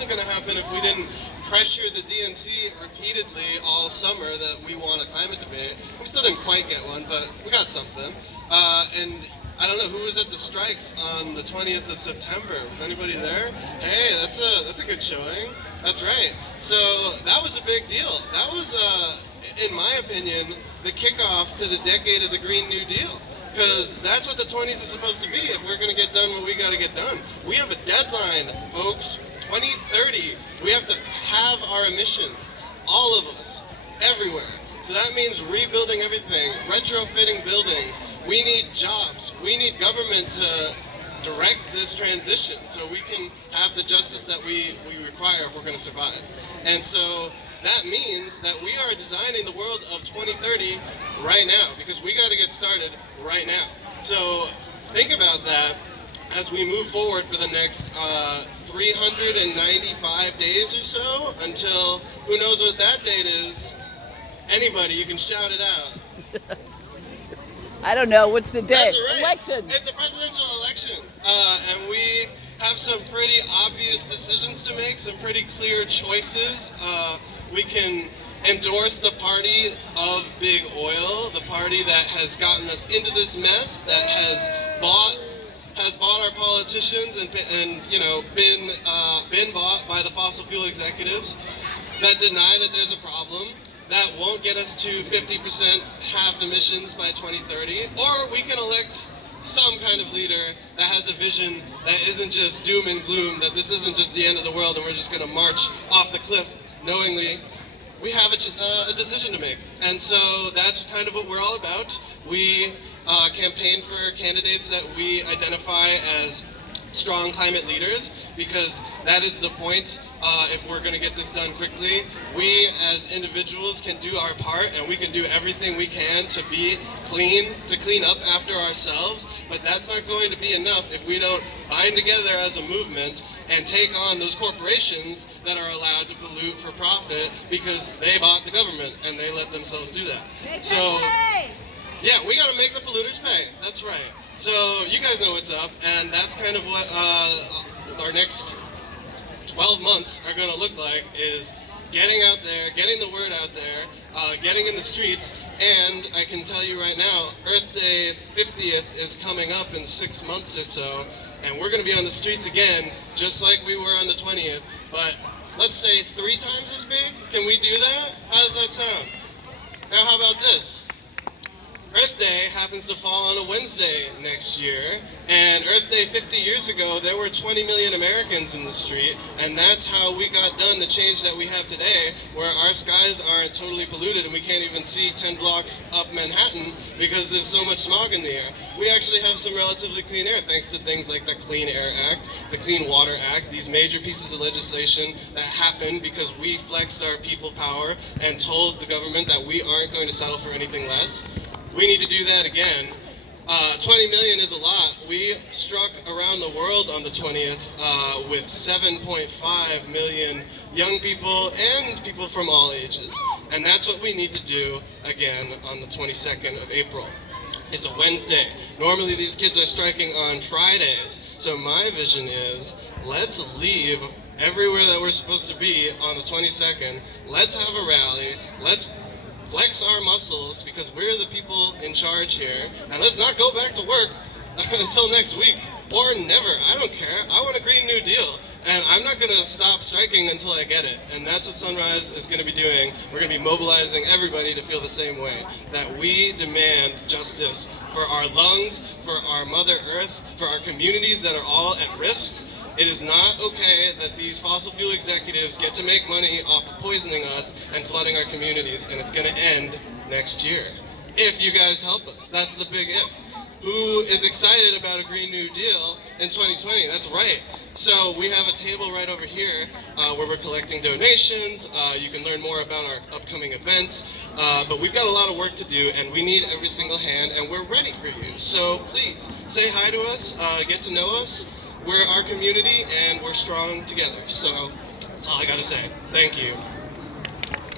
wasn't going to happen if we didn't pressure the DNC repeatedly all summer that we want a climate debate. We still didn't quite get one, but we got something. And I don't know who was at the strikes on the 20th of September. Was anybody there? Hey, that's a good showing. That's right. So that was a big deal. That was, in my opinion, the kickoff to the decade of the Green New Deal. Because that's what the 20s is supposed to be if we're going to get done what we got to get done. We have a deadline, folks. 2030. We have to have our emissions. All of us. Everywhere. So that means rebuilding everything, retrofitting buildings. We need jobs. We need government to direct this transition so we can have the justice that we require if we're going to survive. And so that means that we are designing the world of 2030 right now, because we got to get started right now. So think about that as we move forward for the next 395 days or so, until who knows what that date is. Anybody, you can shout it out. I don't know, what's the day? That's right. Election. It's a presidential election. And we have some pretty obvious decisions to make, some pretty clear choices. We can endorse the party of big oil, the party that has gotten us into this mess, that has bought our politicians and been bought by the fossil fuel executives, that deny that there's a problem, that won't get us to 50% halved emissions by 2030, or we can elect some kind of leader that has a vision that isn't just doom and gloom, that this isn't just the end of the world and we're just going to march off the cliff knowingly. We have a decision to make. And so that's kind of what we're all about. We campaign for candidates that we identify as strong climate leaders, because that is the point. If we're going to get this done quickly, we as individuals can do our part, and we can do everything we can to be clean, to clean up after ourselves, but that's not going to be enough if we don't bind together as a movement and take on those corporations that are allowed to pollute for profit because they bought the government and they let themselves do that. So, yeah, we got to make the polluters pay. That's right. So you guys know what's up, and that's kind of what our next 12 months are going to look like, is getting out there, getting the word out there, getting in the streets, and I can tell you right now, Earth Day 50th is coming up in 6 months or so, and we're going to be on the streets again, just like we were on the 20th, but let's say 3 times as big. Can we do that? How does that sound? Now how about this? Earth Day happens to fall on a Wednesday next year, and Earth Day 50 years ago, there were 20 million Americans in the street, and that's how we got done the change that we have today, where our skies aren't totally polluted and we can't even see 10 blocks up Manhattan because there's so much smog in the air. We actually have some relatively clean air thanks to things like the Clean Air Act, the Clean Water Act, these major pieces of legislation that happened because we flexed our people power and told the government that we aren't going to settle for anything less. We need to do that again. 20 million is a lot. We struck around the world on the 20th with 7.5 million young people and people from all ages. And that's what we need to do again on the 22nd of April. It's a Wednesday. Normally these kids are striking on Fridays. So my vision is, let's leave everywhere that we're supposed to be on the 22nd. Let's have a rally. Let's flex our muscles because we're the people in charge here, and let's not go back to work until next week or never. I don't care. I want a Green New Deal, and I'm not going to stop striking until I get it. And that's what Sunrise is going to be doing. We're going to be mobilizing everybody to feel the same way, that we demand justice for our lungs, for our Mother Earth, for our communities that are all at risk. It is not okay that these fossil fuel executives get to make money off of poisoning us and flooding our communities, and it's going to end next year. If you guys help us. That's the big if. Who is excited about a Green New Deal in 2020? That's right. So we have a table right over here where we're collecting donations. You can learn more about our upcoming events. But we've got a lot of work to do, and we need every single hand, and we're ready for you. So please, say hi to us, get to know us. We're our community, and we're strong together. So that's all I gotta say. Thank you.